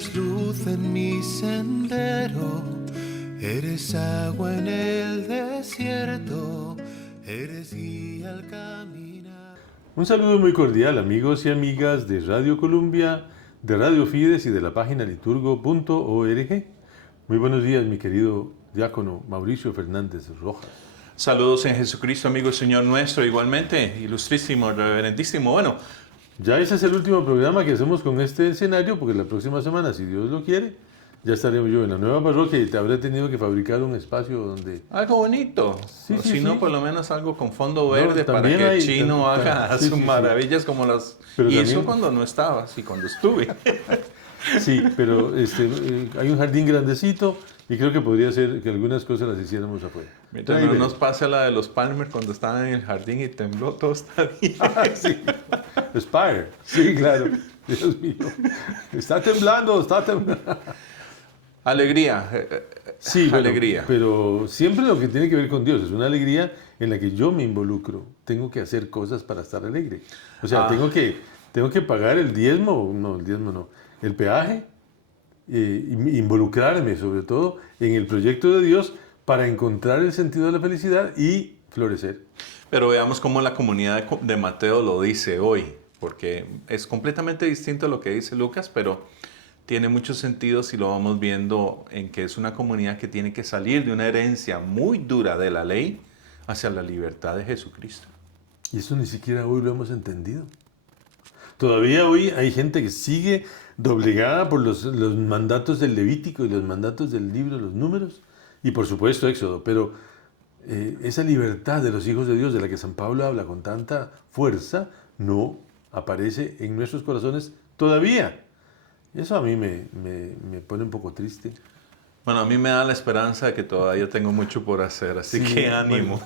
eres luz en mi sendero, eres agua en el desierto, eres guía al caminar. Un saludo muy cordial, amigos y amigas de Radio Columbia, de Radio Fides y de la página liturgo.org. Muy buenos días, mi querido diácono Mauricio Fernández Rojas. Saludos en Jesucristo, amigo Señor nuestro, igualmente, ilustrísimo, reverendísimo. Bueno, ya ese es el último programa que hacemos con este escenario, porque la próxima semana, si Dios lo quiere, ya estaremos yo en la nueva parroquia y te habré tenido que fabricar un espacio donde... algo bonito. Sí, o sí, si no, sí. por lo menos algo con fondo verde para también que el hay- chino haga sí, sus sí, sí. maravillas como las Pero hizo también- cuando no estabas y cuando estuve. Sí, pero hay un jardín grandecito y creo que podría ser que algunas cosas las hiciéramos afuera. Mientras Ahí no veremos. nos pase la de los Palmer cuando estaban en el jardín y tembló, todo está bien. Sí. Spire. Sí, claro. Dios mío. Está temblando. Alegría. Sí, bueno, alegría. pero siempre lo que tiene que ver con Dios es una alegría en la que yo me involucro. Tengo que hacer cosas para estar alegre. O sea, tengo que pagar el diezmo no, el peaje, involucrarme sobre todo en el proyecto de Dios para encontrar el sentido de la felicidad y florecer. Pero veamos cómo la comunidad de Mateo lo dice hoy, porque es completamente distinto a lo que dice Lucas, pero tiene mucho sentido si lo vamos viendo en que es una comunidad que tiene que salir de una herencia muy dura de la ley hacia la libertad de Jesucristo. Y eso ni siquiera hoy lo hemos entendido. Todavía hoy hay gente que sigue doblegada por los mandatos del Levítico y los mandatos del libro de los Números y por supuesto Éxodo, pero esa libertad de los hijos de Dios de la que San Pablo habla con tanta fuerza no aparece en nuestros corazones todavía. Eso a mí me pone un poco triste. Bueno, a mí me da la esperanza de que todavía tengo mucho por hacer, así Sí, que ánimo,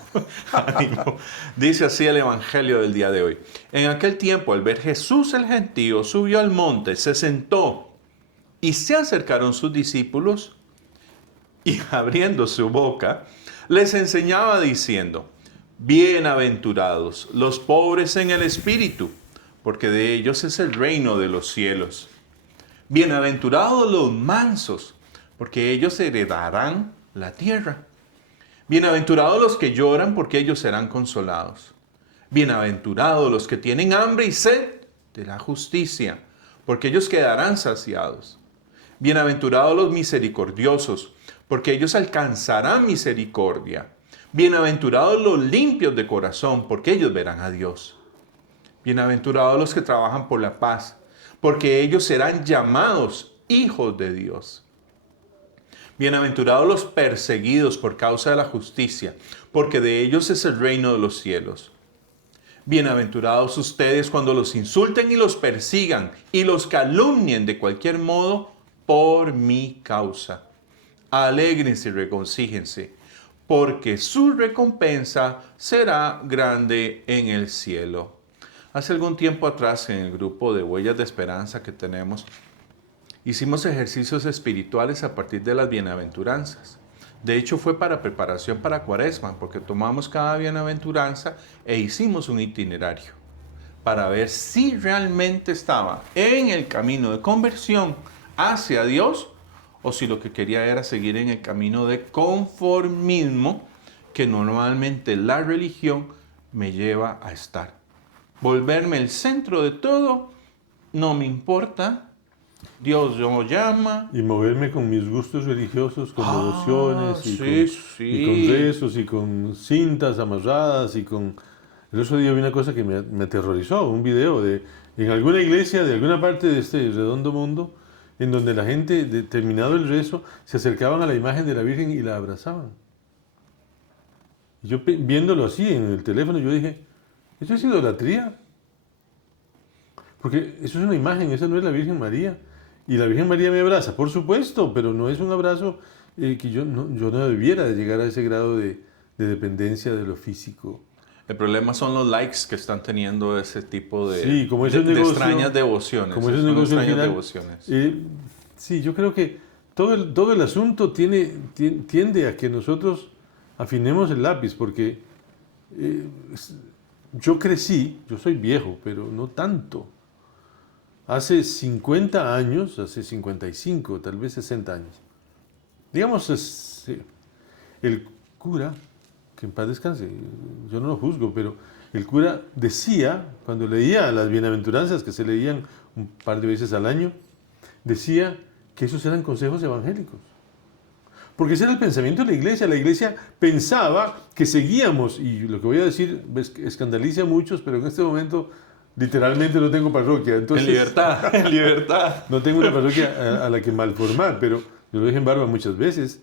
ánimo. Dice así el Evangelio del día de hoy. En aquel tiempo, al ver Jesús el gentío, subió al monte, se sentó y se acercaron sus discípulos y abriendo su boca, les enseñaba diciendo, bienaventurados los pobres en el espíritu, porque de ellos es el reino de los cielos. Bienaventurados los mansos, porque ellos heredarán la tierra. Bienaventurados los que lloran, porque ellos serán consolados. Bienaventurados los que tienen hambre y sed de la justicia, porque ellos quedarán saciados. Bienaventurados los misericordiosos, porque ellos alcanzarán misericordia. Bienaventurados los limpios de corazón, porque ellos verán a Dios. Bienaventurados los que trabajan por la paz, porque ellos serán llamados hijos de Dios. Bienaventurados los perseguidos por causa de la justicia, porque de ellos es el reino de los cielos. Bienaventurados ustedes cuando los insulten y los persigan y los calumnien de cualquier modo por mi causa. Alégrense y regocíjense, porque su recompensa será grande en el cielo. Hace algún tiempo atrás, en el grupo de Huellas de Esperanza que tenemos, hicimos ejercicios espirituales a partir de las bienaventuranzas. De hecho, fue para preparación para Cuaresma, porque tomamos cada bienaventuranza e hicimos un itinerario para ver si realmente estaba en el camino de conversión hacia Dios o si lo que quería era seguir en el camino de conformismo que normalmente la religión me lleva a estar. Volverme el centro de todo, no me importa, Dios lo llama. Y moverme con mis gustos religiosos, con devociones y con rezos y con cintas amarradas y con... El otro día vi una cosa que me aterrorizó, un video en alguna iglesia de alguna parte de este redondo mundo, en donde la gente, terminado el rezo, se acercaban a la imagen de la Virgen y la abrazaban. Y yo viéndolo así en el teléfono, yo dije, ¿eso es idolatría? Porque eso es una imagen, esa no es la Virgen María. Y la Virgen María me abraza, por supuesto, pero no es un abrazo que yo no debiera de llegar a ese grado de dependencia de lo físico. El problema son los likes que están teniendo ese tipo de, Sí, como ese de negocio, extrañas devociones. Como ese son negocio extrañas final, devociones. Sí, yo creo que todo el asunto tiende a que nosotros afinemos el lápiz, porque yo crecí, yo soy viejo, pero no tanto, hace 50 años, hace 55, tal vez 60 años. Digamos, sí, el cura, que en paz descanse, yo no lo juzgo, pero el cura decía, cuando leía las bienaventuranzas, que se leían un par de veces al año, decía que esos eran consejos evangélicos. Porque ese era el pensamiento de la iglesia. La iglesia pensaba que seguíamos, y lo que voy a decir escandaliza a muchos, pero en este momento literalmente no tengo parroquia. Entonces, en libertad, en libertad. No tengo una parroquia a la que malformar, pero yo lo dije en Barba muchas veces,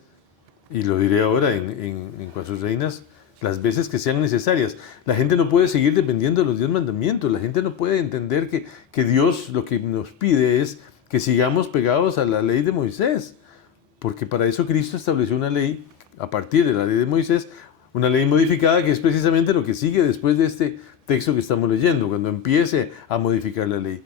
y lo diré ahora en Cuatro Reinas, las veces que sean necesarias. La gente no puede seguir dependiendo de los 10 mandamientos. La gente no puede entender que Dios lo que nos pide es que sigamos pegados a la ley de Moisés. Porque para eso Cristo estableció una ley, a partir de la ley de Moisés, una ley modificada que es precisamente lo que sigue después de este texto que estamos leyendo, cuando empiece a modificar la ley.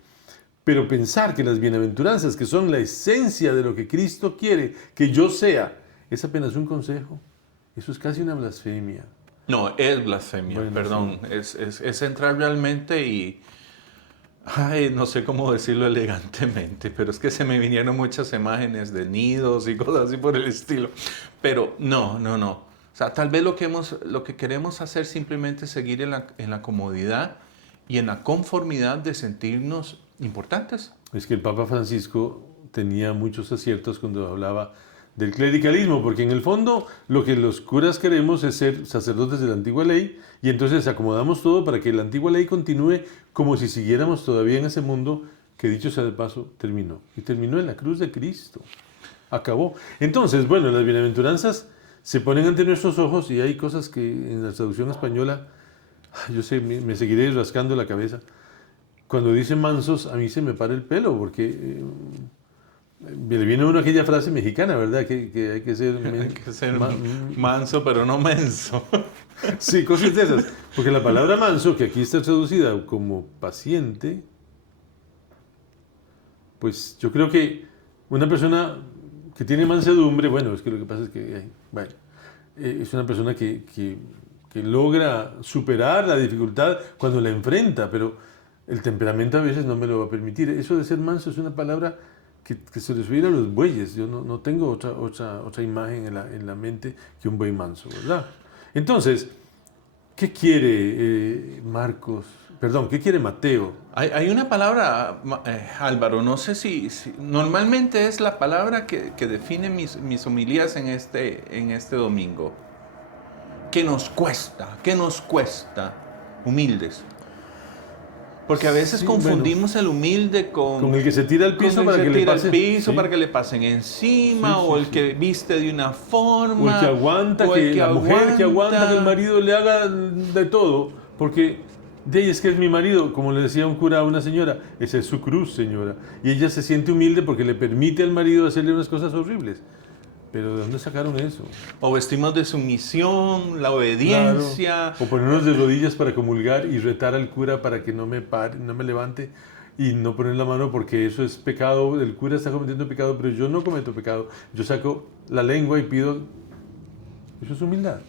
Pero pensar que las bienaventuranzas, que son la esencia de lo que Cristo quiere que yo sea, es apenas un consejo. Eso es casi una blasfemia. No, es blasfemia, Bueno, perdón. sí. Es entrar realmente y... Ay, no sé cómo decirlo elegantemente, pero es que se me vinieron muchas imágenes de nidos y cosas así por el estilo. Pero no. O sea, tal vez lo que queremos hacer simplemente es seguir en la comodidad y en la conformidad de sentirnos importantes. Es que el Papa Francisco tenía muchos aciertos cuando hablaba del clericalismo, porque en el fondo lo que los curas queremos es ser sacerdotes de la antigua ley, y entonces acomodamos todo para que la antigua ley continúe como si siguiéramos todavía en ese mundo que, dicho sea de paso, terminó. Y terminó en la cruz de Cristo. Acabó. Entonces, bueno, las bienaventuranzas se ponen ante nuestros ojos, y hay cosas que en la traducción española, yo sé, me seguiré rascando la cabeza. Cuando dice mansos, a mí se me para el pelo, porque le viene a uno aquella frase mexicana, ¿verdad? Que hay que ser, Hay que ser manso, pero no menso. Sí, cosas de esas. Porque la palabra manso, que aquí está traducida como paciente, pues yo creo que una persona que tiene mansedumbre, bueno, es que lo que pasa es que, bueno, es una persona que logra superar la dificultad cuando la enfrenta, pero el temperamento a veces no me lo va a permitir. Eso de ser manso es una palabra que se les hubiera a los bueyes. Yo no tengo otra imagen en la mente que un buey manso, ¿verdad? Entonces, ¿qué quiere ¿qué quiere Mateo? Hay una palabra, Álvaro, no sé si normalmente es la palabra que define mis homilías en este domingo. ¿Qué nos cuesta? Humildes. Porque a veces confundimos el humilde con el que se tira al piso para que le pasen, para que le pasen encima, o el que viste de una forma, o el que aguanta la mujer que aguanta que el marido le haga de todo, porque de ella es que es mi marido, como le decía un cura a una señora, esa es su cruz, señora, y ella se siente humilde porque le permite al marido hacerle unas cosas horribles. Pero ¿de dónde sacaron eso? O vestimos de sumisión, la obediencia. Claro. O ponernos de rodillas para comulgar y retar al cura para que no me levante y no poner la mano, porque eso es pecado. El cura está cometiendo pecado, pero yo no cometo pecado. Yo saco la lengua y pido. Eso es humildad.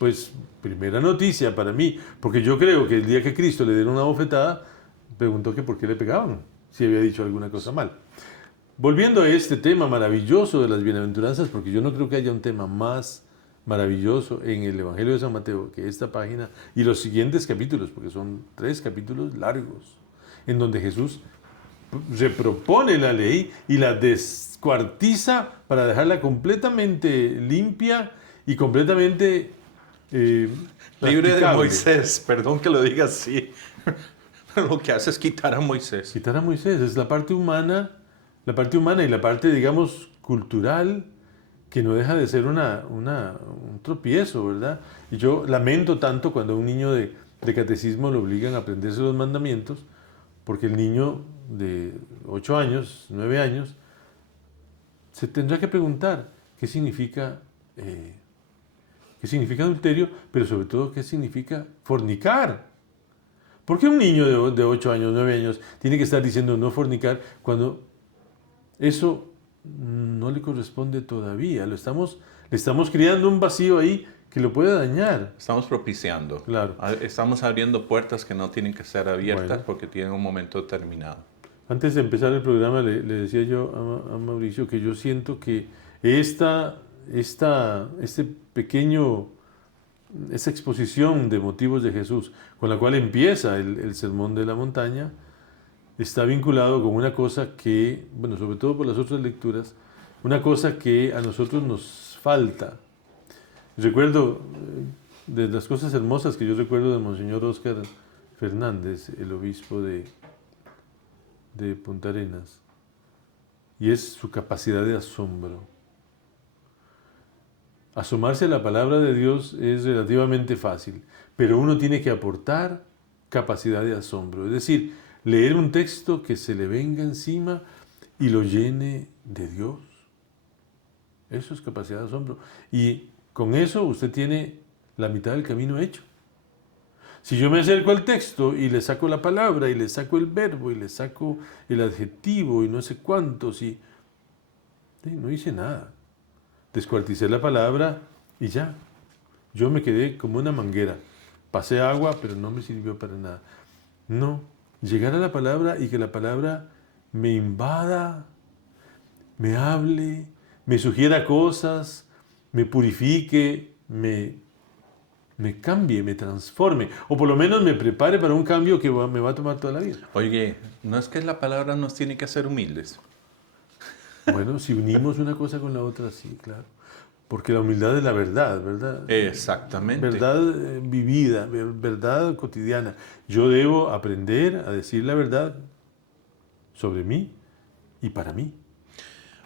Pues primera noticia para mí, porque yo creo que el día que Cristo le diera una bofetada, preguntó que por qué le pegaban, si había dicho alguna cosa mal. Volviendo a este tema maravilloso de las bienaventuranzas, porque yo no creo que haya un tema más maravilloso en el Evangelio de San Mateo que esta página y los siguientes capítulos, porque son 3 capítulos largos, en donde Jesús repropone la ley y la descuartiza para dejarla completamente limpia y completamente libre de Moisés, perdón que lo diga así. Lo que hace es quitar a Moisés. Quitar a Moisés, es la parte humana y la parte, digamos, cultural, que no deja de ser un tropiezo, ¿verdad? Y yo lamento tanto cuando a un niño de catecismo lo obligan a aprenderse los mandamientos, porque el niño de 8 años, 9 años, se tendrá que preguntar qué significa adulterio, pero sobre todo qué significa fornicar. ¿Por qué un niño de 8 años, 9 años tiene que estar diciendo no fornicar cuando eso no le corresponde todavía? Le estamos creando un vacío ahí que lo puede dañar. Estamos propiciando. Claro. Estamos abriendo puertas que no tienen que ser abiertas porque tienen un momento determinado. Antes de empezar el programa le decía yo a Mauricio que yo siento que esta exposición de motivos de Jesús, con la cual empieza el Sermón de la Montaña, está vinculado con una cosa que, bueno, sobre todo por las otras lecturas, una cosa que a nosotros nos falta. Recuerdo, de las cosas hermosas que yo recuerdo de Monseñor Óscar Fernández, el obispo de Punta Arenas, y es su capacidad de asombro. Asomarse a la palabra de Dios es relativamente fácil, pero uno tiene que aportar capacidad de asombro, es decir, leer un texto que se le venga encima y lo llene de Dios. Eso es capacidad de asombro. Y con eso usted tiene la mitad del camino hecho. Si yo me acerco al texto y le saco la palabra y le saco el verbo y le saco el adjetivo y no sé cuántos y no hice nada. Descuarticé la palabra y ya. Yo me quedé como una manguera. Pasé agua, pero no me sirvió para nada. No, llegar a la palabra y que la palabra me invada, me hable, me sugiera cosas, me purifique, me cambie, me transforme, o por lo menos me prepare para un cambio que me va a tomar toda la vida. Oye, ¿no es que la palabra nos tiene que hacer humildes? Bueno, si unimos una cosa con la otra, sí, claro. Porque la humildad es la verdad, ¿verdad? Exactamente. Verdad vivida, verdad cotidiana. Yo debo aprender a decir la verdad sobre mí y para mí.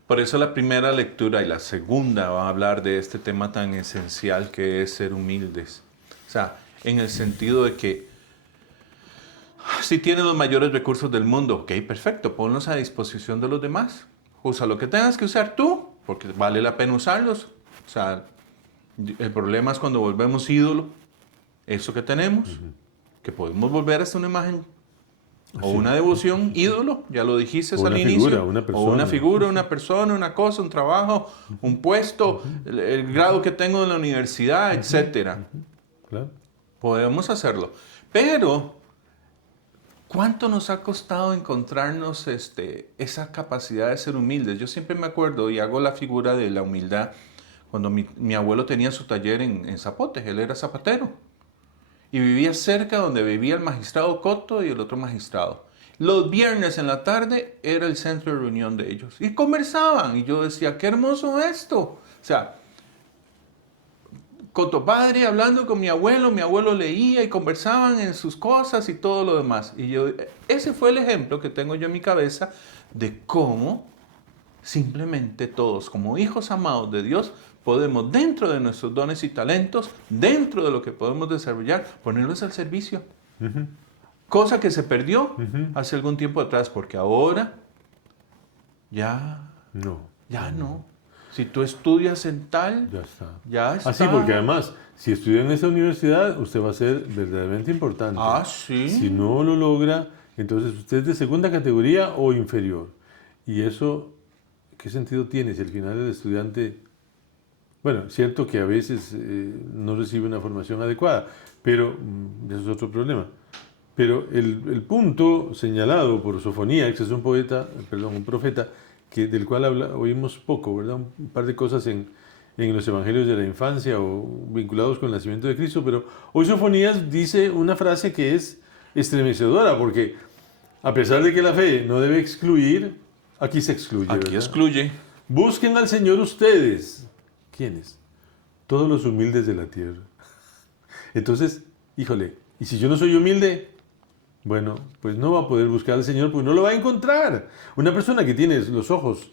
Por eso la primera lectura y la segunda va a hablar de este tema tan esencial que es ser humildes. O sea, en el sentido de que si tienes los mayores recursos del mundo, ok, perfecto, ponlos a disposición de los demás. Usa lo que tengas que usar tú, porque vale la pena usarlos. O sea, el problema es cuando volvemos ídolo, eso que tenemos, que podemos volver hasta una imagen o una devoción, ídolo, ya lo dijiste al inicio. O una figura, una persona, una cosa, un trabajo, un puesto, el grado que tengo en la universidad, etc. Claro. Podemos hacerlo. Pero, ¿cuánto nos ha costado encontrarnos esa capacidad de ser humildes? Yo siempre me acuerdo y hago la figura de la humildad cuando mi abuelo tenía su taller en Zapotes, él era zapatero. Y vivía cerca donde vivía el magistrado Coto y el otro magistrado. Los viernes en la tarde era el centro de reunión de ellos. Y conversaban. Y yo decía, qué hermoso esto. O sea, Coto padre hablando con mi abuelo leía y conversaban en sus cosas y todo lo demás. Y ese fue el ejemplo que tengo yo en mi cabeza de cómo simplemente todos, como hijos amados de Dios, podemos, dentro de nuestros dones y talentos, dentro de lo que podemos desarrollar, ponerlos al servicio. Cosa que se perdió hace algún tiempo atrás, porque ahora ya no. Si tú estudias en tal, ya está. Así, porque además, si estudia en esa universidad, usted va a ser verdaderamente importante. Ah, sí. Si no lo logra, entonces usted es de segunda categoría o inferior. Y eso, ¿qué sentido tiene si al final el estudiante... Bueno, es cierto que a veces no recibe una formación adecuada, pero eso es otro problema. Pero el punto señalado por Sofonías, que es un profeta, del cual oímos poco, ¿verdad? Un par de cosas en los evangelios de la infancia o vinculados con el nacimiento de Cristo, pero hoy Sofonías dice una frase que es estremecedora, porque a pesar de que la fe no debe excluir, aquí se excluye. Aquí ¿verdad? excluye. Busquen al Señor ustedes. ¿Quiénes? Todos los humildes de la tierra. Entonces, híjole, ¿y si yo no soy humilde? Bueno, pues no va a poder buscar al Señor porque no lo va a encontrar. Una persona que tiene los ojos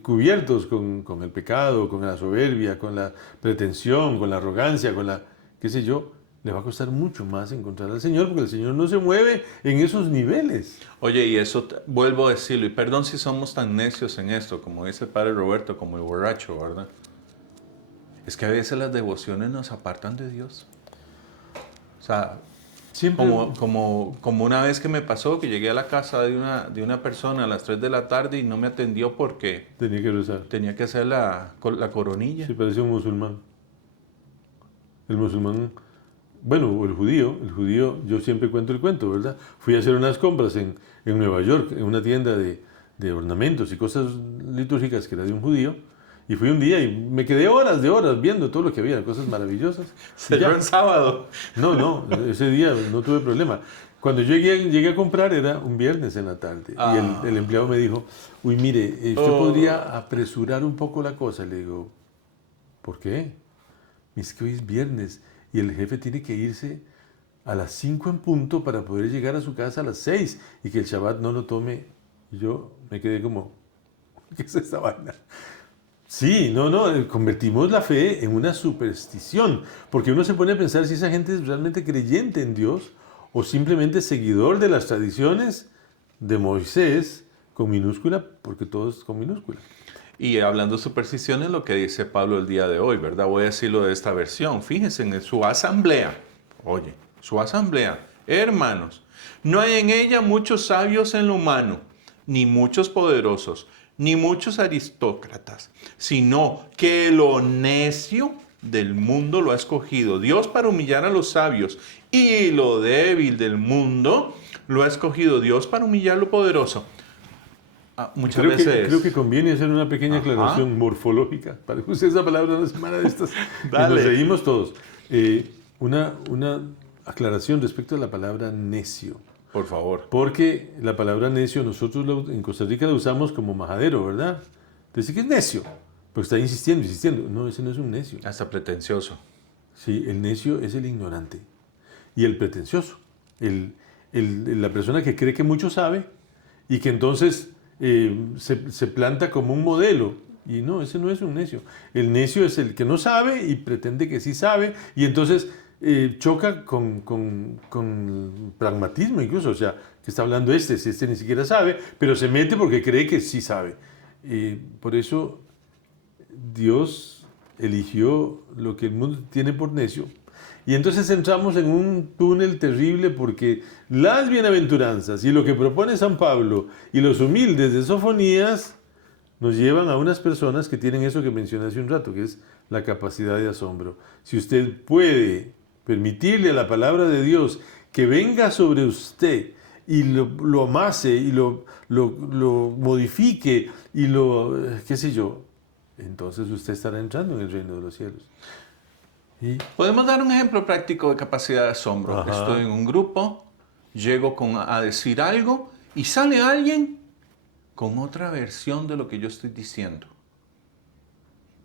cubiertos con el pecado, con la soberbia, con la pretensión, con la arrogancia, con la, qué sé yo, le va a costar mucho más encontrar al Señor porque el Señor no se mueve en esos niveles. Oye, y eso vuelvo a decirlo, y perdón si somos tan necios en esto, como dice el padre Roberto, como el borracho, ¿verdad? Es que a veces las devociones nos apartan de Dios. O sea, siempre... como una vez que me pasó, que llegué a la casa de una persona a las 3 de la tarde y no me atendió porque... Tenía que rezar. Tenía que hacer la coronilla. Sí, parecía un musulmán. El musulmán bueno, el judío, yo siempre cuento el cuento, ¿verdad? Fui a hacer unas compras en Nueva York, en una tienda de ornamentos y cosas litúrgicas que era de un judío, y fui un día y me quedé horas de horas viendo todo lo que había, cosas maravillosas. Cerró el sábado. No, ese día no tuve problema. Cuando yo llegué a comprar era un viernes en la tarde y el empleado me dijo, uy, mire, ¿usted podría apresurar un poco la cosa? Le digo, ¿por qué? Es que hoy es viernes y el jefe tiene que irse a las 5 en punto para poder llegar a su casa a las 6 y que el Shabbat no lo tome. Y yo me quedé como, ¿qué es esta vaina? Sí, convertimos la fe en una superstición, porque uno se pone a pensar si esa gente es realmente creyente en Dios o simplemente seguidor de las tradiciones de Moisés con minúscula, porque todo es con minúscula. Y hablando de supersticiones, lo que dice Pablo el día de hoy, ¿verdad? Voy a decirlo de esta versión. Fíjense en su asamblea. Oye, su asamblea. Hermanos, no hay en ella muchos sabios en lo humano, ni muchos poderosos, ni muchos aristócratas, sino que lo necio del mundo lo ha escogido Dios para humillar a los sabios, y lo débil del mundo lo ha escogido Dios para humillar lo poderoso. Muchas veces... Creo que conviene hacer una pequeña aclaración morfológica, para que use esa palabra una semana de estas, y nos seguimos todos. Una aclaración respecto a la palabra necio. Por favor. Porque la palabra necio nosotros en Costa Rica la usamos como majadero, ¿verdad? Decir que es necio, pues está insistiendo. No, ese no es un necio. Hasta pretencioso. Sí, el necio es el ignorante. Y el pretencioso, la persona que cree que mucho sabe y que entonces se planta como un modelo. Y no, ese no es un necio. El necio es el que no sabe y pretende que sí sabe y entonces choca con pragmatismo incluso. O sea, que está hablando si este ni siquiera sabe, pero se mete porque cree que sí sabe. Por eso Dios eligió lo que el mundo tiene por necio. Y entonces entramos en un túnel terrible porque las bienaventuranzas y lo que propone San Pablo y los humildes de Sofonías nos llevan a unas personas que tienen eso que mencioné hace un rato, que es la capacidad de asombro. Si usted puede permitirle a la palabra de Dios que venga sobre usted y lo amase y lo modifique y qué sé yo, entonces usted estará entrando en el reino de los cielos. Podemos dar un ejemplo práctico de capacidad de asombro. Ajá. Estoy en un grupo, llego a decir algo y sale alguien con otra versión de lo que yo estoy diciendo.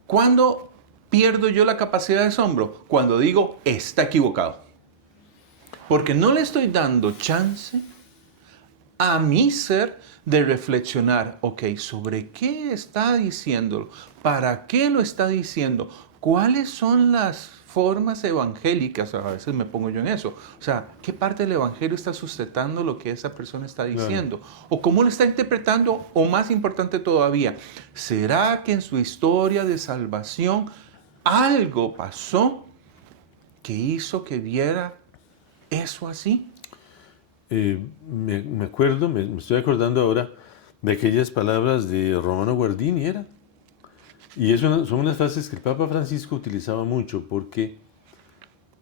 ¿Cuándo pierdo yo la capacidad de asombro? Cuando digo, está equivocado. Porque no le estoy dando chance a mi ser de reflexionar, ok, ¿sobre qué está diciéndolo? ¿Para qué lo está diciendo? ¿Cuáles son las formas evangélicas? A veces me pongo yo en eso. O sea, ¿qué parte del evangelio está sustentando lo que esa persona está diciendo? Claro. ¿O cómo lo está interpretando? O más importante todavía, ¿será que en su historia de salvación algo pasó que hizo que viera eso así? Me acuerdo, me estoy acordando ahora de aquellas palabras de Romano Guardini, ¿era? Y son unas frases que el Papa Francisco utilizaba mucho porque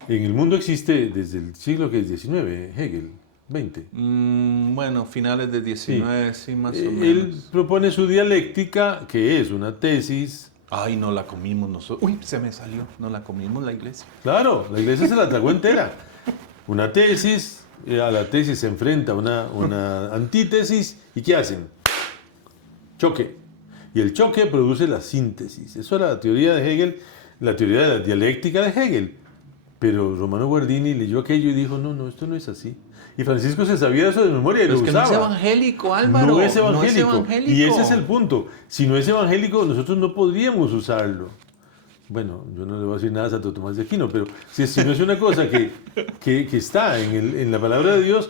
en el mundo existe desde el siglo XIX, Hegel, XX. Bueno, finales del XIX, sí, más o menos. Él propone su dialéctica, que es una tesis. Ay, no la comimos nosotros. Uy, se me salió. No la comimos la iglesia. Claro, la iglesia se la tragó entera. Una tesis, a la tesis se enfrenta una antítesis. ¿Y qué hacen? Choque. Y el choque produce la síntesis. Eso era la teoría de Hegel, la teoría de la dialéctica de Hegel. Pero Romano Guardini leyó aquello y dijo, no, esto no es así. Y Francisco se sabía eso de memoria y lo usaba. No es evangélico, Álvaro. No es evangélico. Y ese es el punto. Si no es evangélico, nosotros no podríamos usarlo. Bueno, yo no le voy a decir nada a Santo Tomás de Aquino, pero si no es una cosa que está en la palabra de Dios.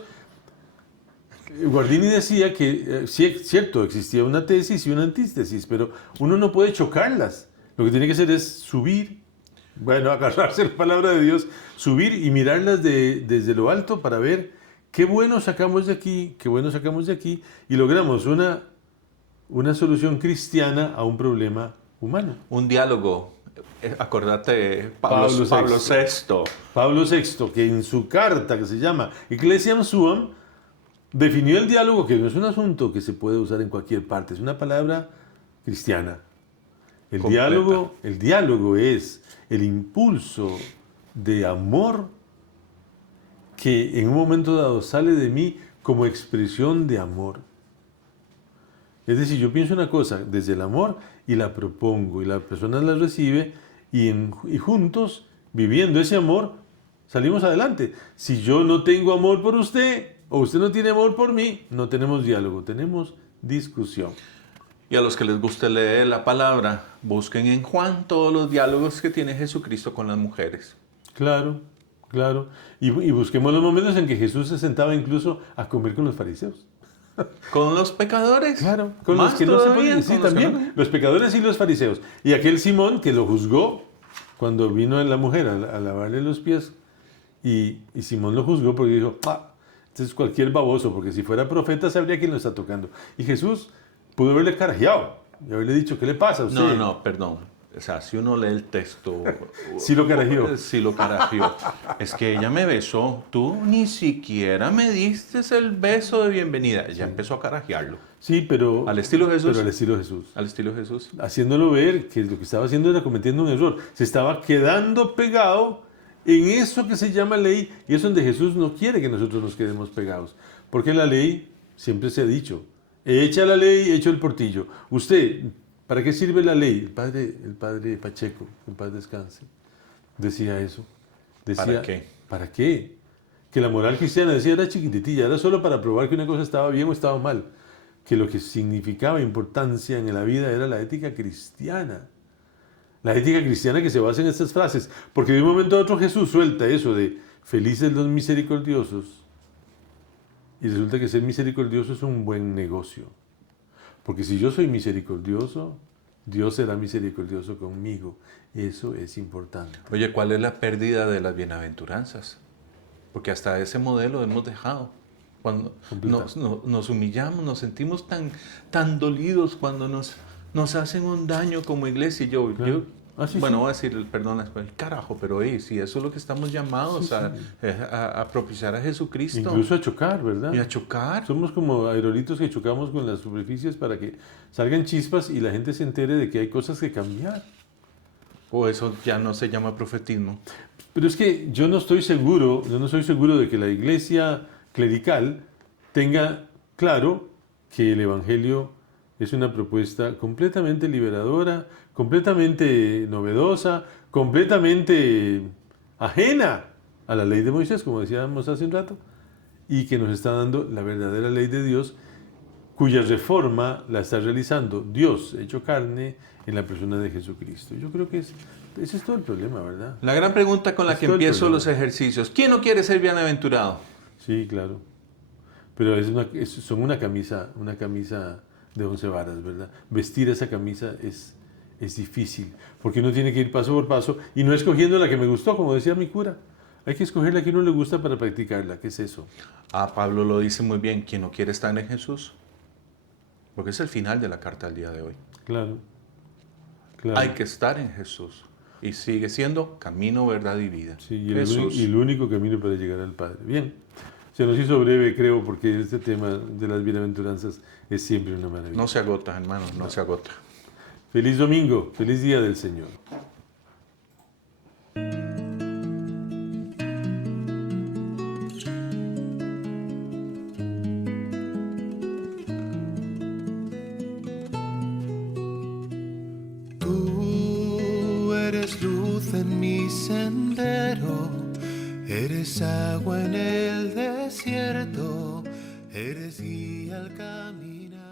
Guardini decía que, cierto, existía una tesis y una antítesis, pero uno no puede chocarlas. Lo que tiene que hacer es subir, agarrarse la palabra de Dios, subir y mirarlas desde lo alto para ver qué bueno sacamos de aquí, y logramos una solución cristiana a un problema humano. Un diálogo Acordate de Pablo VI. Pablo VI, que en su carta que se llama Ecclesiam Suam, definió el diálogo, que no es un asunto que se puede usar en cualquier parte, es una palabra cristiana. El diálogo es el impulso de amor que en un momento dado sale de mí como expresión de amor. Es decir, yo pienso una cosa desde el amor y la propongo y la persona la recibe y juntos, viviendo ese amor, salimos adelante. Si yo no tengo amor por usted o usted no tiene amor por mí, no tenemos diálogo, tenemos discusión. Y a los que les guste leer la palabra, busquen en Juan todos los diálogos que tiene Jesucristo con las mujeres. Claro, claro. Y busquemos los momentos en que Jesús se sentaba incluso a comer con los fariseos. ¿Con los pecadores? Claro, con más los que no se podían. Sí, con los también. que no. Los pecadores y los fariseos. Y aquel Simón que lo juzgó cuando vino la mujer a lavarle los pies. Y Simón lo juzgó porque dijo, este es cualquier baboso, porque si fuera profeta sabría quién lo está tocando. Y Jesús pudo haberle carajeado y haberle dicho, ¿qué le pasa a usted? No, perdón. O sea, si uno lee el texto... Sí lo carajeó. Sí lo carajeó. Es que ella me besó. Tú ni siquiera me diste el beso de bienvenida. Ya empezó a carajearlo. Sí, pero... ¿Al estilo Jesús? Pero al estilo Jesús. Al estilo Jesús. Haciéndolo ver que lo que estaba haciendo era cometiendo un error. Se estaba quedando pegado en eso que se llama ley. Y es donde Jesús no quiere que nosotros nos quedemos pegados. Porque la ley, siempre se ha dicho, echa la ley, echo el portillo. Usted... ¿Para qué sirve la ley? El padre Pacheco, en paz descanse, decía eso. Decía, ¿Para qué? ¿Para qué? Que la moral cristiana, decía, era chiquititilla, era solo para probar que una cosa estaba bien o estaba mal. Que lo que significaba importancia en la vida era la ética cristiana. La ética cristiana que se basa en estas frases. Porque de un momento a otro Jesús suelta eso de felices los misericordiosos. Y resulta que ser misericordioso es un buen negocio. Porque si yo soy misericordioso, Dios será misericordioso conmigo. Eso es importante. Oye, ¿cuál es la pérdida de las bienaventuranzas? Porque hasta ese modelo hemos dejado. Cuando nos humillamos, nos sentimos tan dolidos cuando nos hacen un daño como iglesia. Claro. Voy a decir, perdón, el carajo, pero si eso es lo que estamos llamados a propiciar a Jesucristo. Incluso a chocar, ¿verdad? Y a chocar. Somos como aerolitos que chocamos con las superficies para que salgan chispas y la gente se entere de que hay cosas que cambiar. O eso ya no se llama profetismo. Pero es que yo no estoy seguro de que la iglesia clerical tenga claro que el evangelio es una propuesta completamente liberadora, completamente novedosa, completamente ajena a la ley de Moisés, como decíamos hace un rato, y que nos está dando la verdadera ley de Dios, cuya reforma la está realizando Dios hecho carne en la persona de Jesucristo. Yo creo que ese es todo el problema, ¿verdad? La gran pregunta con la que empiezo los ejercicios. ¿Quién no quiere ser bienaventurado? Sí, claro. Pero son una camisa de 11 varas, ¿verdad? Vestir esa camisa es difícil, porque uno tiene que ir paso por paso y no escogiendo la que me gustó, como decía mi cura. Hay que escoger la que a uno le gusta para practicarla. ¿Qué es eso? Pablo lo dice muy bien. ¿Quién no quiere estar en Jesús? Porque es el final de la carta del día de hoy. Claro. Hay que estar en Jesús. Y sigue siendo camino, verdad y vida. Sí, y el único camino para llegar al Padre. Bien. Se nos hizo breve, creo, porque este tema de las bienaventuranzas es siempre una maravilla. No se agota, hermanos, no se agota. Feliz domingo, feliz día del Señor. Tú eres luz en mi sendero, eres agua en el desierto, eres guía al caminar.